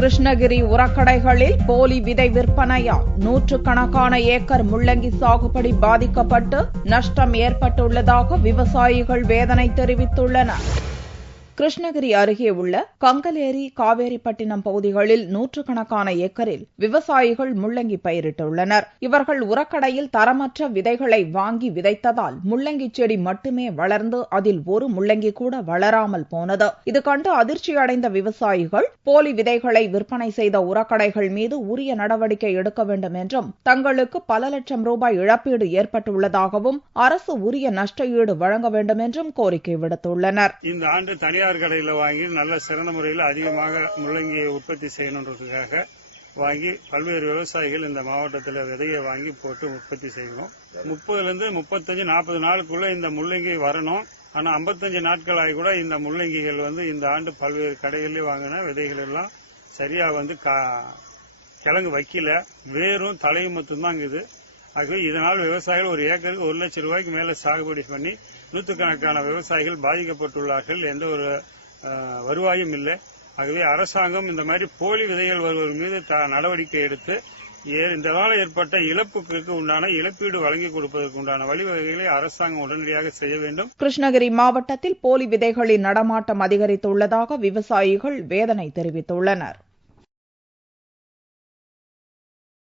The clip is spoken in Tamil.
கிருஷ்ணகிரி உரக்கடைகளில் போலி விதை விற்பனையால் நூற்றுக்கணக்கான ஏக்கர் முள்ளங்கி சாகுபடி பாதிக்கப்பட்டு நஷ்டம் ஏற்பட்டுள்ளதாக விவசாயிகள் வேதனை தெரிவித்துள்ளனர். கிருஷ்ணகிரி அருகே உள்ள கங்கலேரி, காவேரிப்பட்டினம் பகுதிகளில் நூற்றுக்கணக்கான ஏக்கரில் விவசாயிகள் முள்ளங்கி பயிரிட்டுள்ளனர். இவர்கள் உரக்கடையில் தரமற்ற விதைகளை வாங்கி விதைத்ததால் முள்ளங்கி செடி மட்டுமே வளர்ந்து அதில் ஒரு முள்ளங்கி கூட வளராமல் போனது. இது கண்டு அதிர்ச்சியடைந்த விவசாயிகள் போலி விதைகளை விற்பனை செய்த உரக்கடைகள் மீது உரிய நடவடிக்கை எடுக்க வேண்டும் என்றும், தங்களுக்கு பல லட்சம் ரூபாய் இழப்பீடு ஏற்பட்டுள்ளதாகவும் அரசு உரிய நஷ்ட ஈடு வழங்க வேண்டும் என்றும் கோரிக்கை விடுத்துள்ளனர். இந்த ஆண்டு தனியார் கடையில் வாங்கி நல்ல சிறந்த முறையில் அதிகமாக முள்ளங்கியை உற்பத்தி செய்யணுன்றதுக்காக வாங்கி பல்வேறு விவசாயிகள் இந்த மாவட்டத்தில் விதையை வாங்கி போட்டு உற்பத்தி செய்யணும். 30 35 40 நாளுக்குள்ள இந்த முள்ளங்கி வரணும். ஆனா 55 நாட்கள் ஆகி கூட இந்த முள்ளங்கிகள் இந்த ஆண்டு பல்வேறு கடைகளில் வாங்கின விதைகள் எல்லாம் சரியா கிழங்கு வைக்கல, வேரும் தலையும் மட்டும்தான் இருக்குது. ஆகவே இதனால் விவசாயிகள் ஒரு ஏக்கருக்கு 1 லட்சம் ரூபாய்க்கு மேல சாகுபடி பண்ணி நூற்றுக்கணக்கான விவசாயிகள் பாதிக்கப்பட்டுள்ளார்கள். எந்த ஒரு வருவாயும் இல்லை. ஆகவே அரசாங்கம் இந்த மாதிரி போலி விதைகள் வருவோர் மீது நடவடிக்கை எடுத்து இதனால் ஏற்பட்ட இழப்புக்கு உண்டான இழப்பீடு வழங்கி கொடுப்பதற்கு உண்டான வழிவகைகளை அரசாங்கம் உடனடியாக செய்ய வேண்டும். கிருஷ்ணகிரி மாவட்டத்தில் போலி விதைகளின் நடமாட்டம் அதிகரித்துள்ளதாக விவசாயிகள் வேதனை தெரிவித்துள்ளனர்.